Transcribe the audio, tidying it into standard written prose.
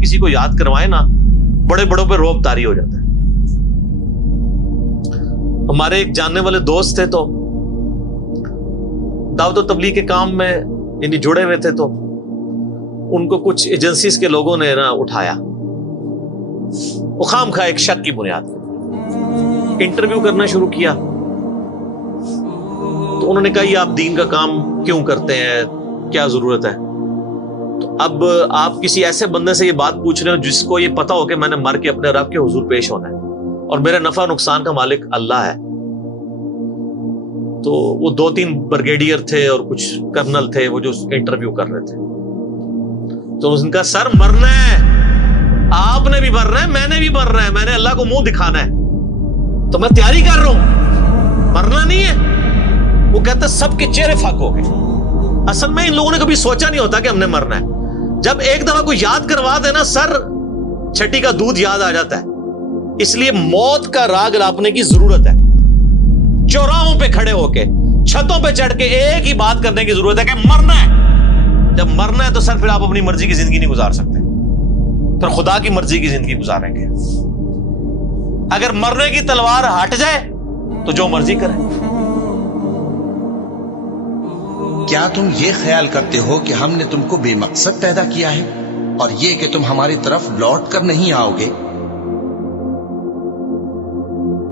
آپ کسی کو یاد کروائیں نا، بڑے بڑوں پہ روب طاری ہو جاتا ہے. ہمارے ایک جاننے والے دوست تھے، تو دعوت و تبلیغ کے کام میں یعنی جڑے ہوئے تھے، تو ان کو کچھ ایجنسیز کے لوگوں نے نا اٹھایا، وہ خام خواہ ایک شک کی بنیاد پر انٹرویو کرنا شروع کیا. تو انہوں نے کہا یہ آپ دین کا کام کیوں کرتے ہیں، کیا ضرورت ہے؟ تو اب آپ کسی ایسے بندے سے یہ بات پوچھ رہے ہو جس کو یہ پتا ہو کہ میں نے مر کے اپنے رب کے حضور پیش ہونا ہے اور میرے نفع نقصان کا مالک اللہ ہے. تو وہ 2-3 بریگیڈیئر تھے اور کچھ کرنل تھے وہ جو انٹرویو کر رہے تھے. تو اس نے کہا سر مرنا ہے، آپ نے بھی مرنا ہے، میں نے بھی مرنا ہے، میں نے اللہ کو منہ دکھانا ہے، تو میں تیاری کر رہا ہوں، مرنا نہیں ہے. وہ کہتا سب کے چہرے فاق ہو گئے. اصل میں ان لوگوں نے کبھی سوچا نہیں ہوتا کہ ہم نے مرنا ہے. جب ایک دفعہ کوئی یاد کروا دینا سر، چھٹی کا دودھ یاد آ جاتا ہے. اس لیے موت کا راگ لاپنے کی ضرورت ہے. چوراہوں پہ کھڑے ہو کے، چھتوں پہ چڑھ کے ایک ہی بات کرنے کی ضرورت ہے کہ مرنا ہے. جب مرنا ہے تو سر پھر آپ اپنی مرضی کی زندگی نہیں گزار سکتے، پھر خدا کی مرضی کی زندگی گزاریں گے. اگر مرنے کی تلوار ہٹ جائے تو جو مرضی کریں. کیا تم یہ خیال کرتے ہو کہ ہم نے تم کو بے مقصد پیدا کیا ہے اور یہ کہ تم ہماری طرف لوٹ کر نہیں آؤ گے؟